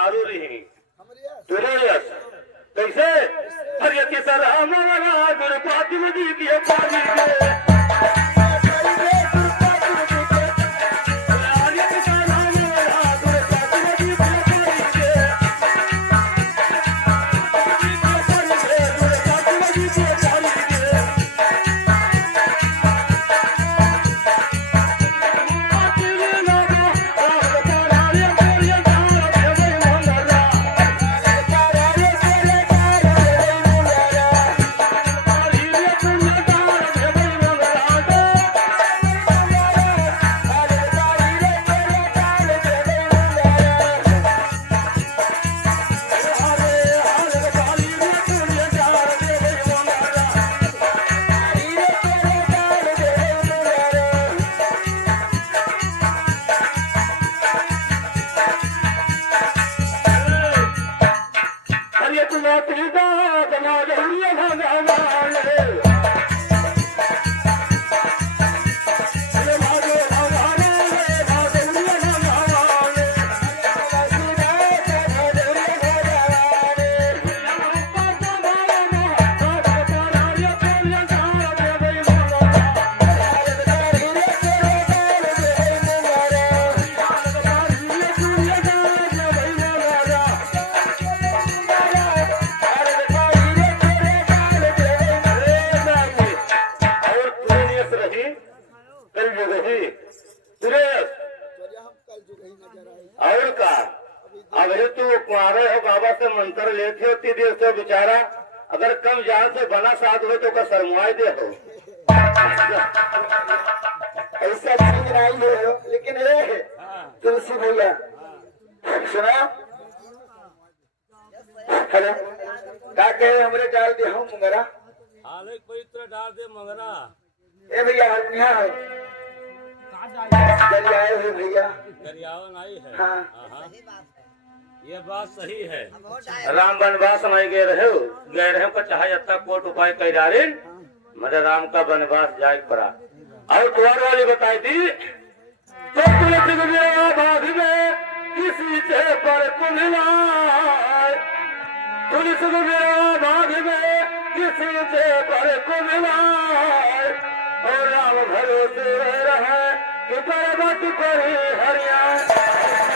दारू रही तुरे यस कैसे हरिया के राम वाला दुर्पाति नदी की पानी के और का अब तू कुआरे हो बाबा से मंत्र लेते होती देर से बेचारा अगर कम जान से बना साथ हो तो का शर्माए दे हो ऐसा चीज नहीं है लेकिन तुलसी भैया सुना हेलो का कहे हमरे डाल दे हम मंगरा हाले कोई तो डाल दे मंगरा ए भैया यहाँ आए हुए भैया दरियावन आई है हाँ ये बात सही है राम वनवास में गए रहे को चाहे अच्छा कोट उपाय कर डाले मेरे राम का वनवास जाए पड़ा और तुम्हारे वाली बताई थी तो बाघ में किसी से पर कुमिलाए पुलिस बाघ में किसी से पर कुमिलाए और राम भरोसे रहे कि पर्वत पर हरिया